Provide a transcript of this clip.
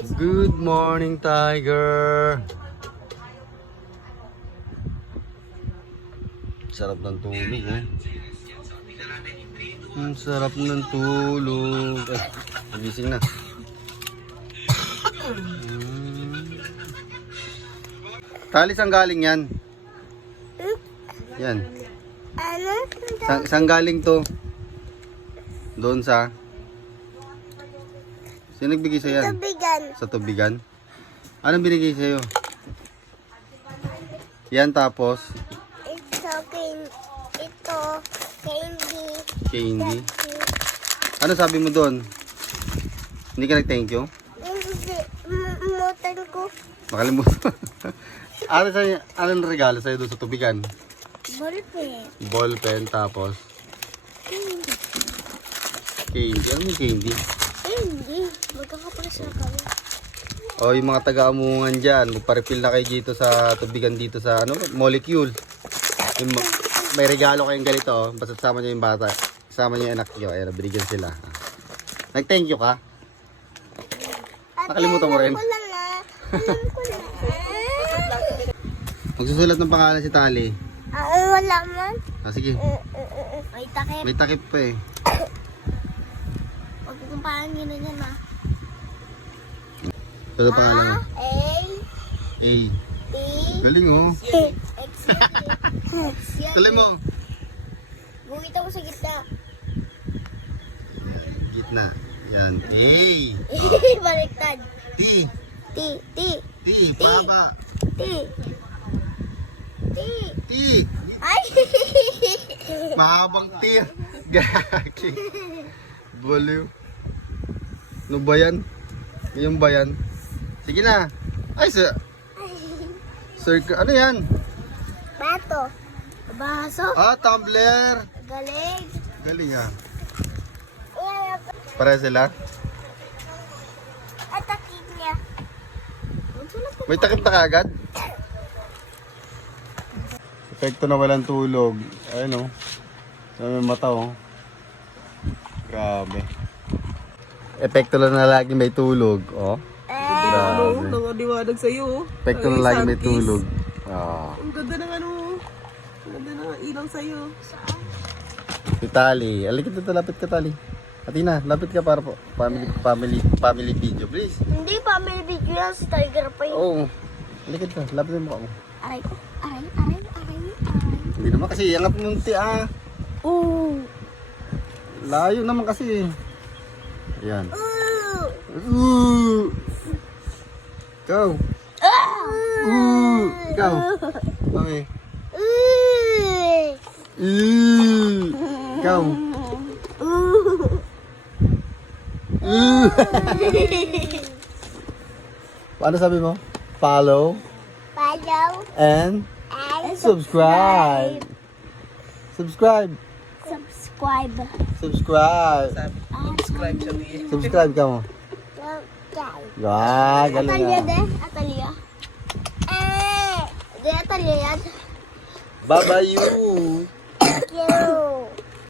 Good morning, Tiger. Sarap ng tulog, eh. Ang sarap ng tulog. Ay, nagising na. Tali, saan galing yan? Yan. Saan galing to? Doon sa? Sino nagbigay sa'yo yan? Tubigan. Sa tubigan? Anong binigay sa'yo? Yan, tapos? Ito, candy. Candy. Ano sabi mo doon? Hindi ka nag-thank you? Hindi, mutan ko. Makalimutan. Anong regalo sa'yo doon sa tubigan? Ballpen. Ballpen, tapos? Candy. Candy. Ano yung candy? Candy. Magkakapalas na kami. O, yung mga taga-amungan dyan, magpa-refill na kayo dito sa tubigan dito sa molecule. Yung, may regalo kayong ganito, oh. Basta sama nyo yung bata. Sama nyo yung anak nyo. Ayan, binigyan sila. Nag-thank you ka? Nakalimutan mo rin. Alam ko na. Magsusulat ng pangalan si Tali. Wala man. Sige. May takip. May takip pa eh. Huwag kong pangin na yan ah. Ano pangalan mo? A. A. B. Galing oh. X. Tuloy mo. Bukit ako sa gitna. Gitna. Yan. A. Baliktad. T. T. T. Paba. T. T. Ay! Mahabang T. Gaki. Baliw. Ano ba yan? Yung ba yan? Sige na. Ay, circle. Ano yan? Bato. Baso. Ah, tumbler. Galing. Galing ah. Para sila. At takip niya. May takip na kagad. Epekto na walang tulog. Ayun oh. Sa may mata oh. Grabe. Epekto lang na lagi may tulog. Oh. Grabe. Nanganiwanag sa'yo. Epekto na lagi may tulog. Ah. Ang ganda ng ano. Ang ganda ng ilaw sa'yo. Si Tali. Alikit dito, lapit ka Tali. Atina, lapit ka para po. Family video, please. Hindi family video yan. Si Tiger pa yun. Oo. Alikit ka, lapit mo ako. Aray ko. Aray. Hindi naman kasi, angat mo yung ah. Oo. Layo naman kasi. Ayan. Ikaw. Ikaw. Okay. Ikaw. Paano sabi mo? Follow Follow and and subscribe. Subscribe. Subscribe. Subscribe. Subscribe sabi. Subscribe ka mo. Ah, galing Atalya ah. de. Atalya. De Atalya yan. Bye-bye you. You.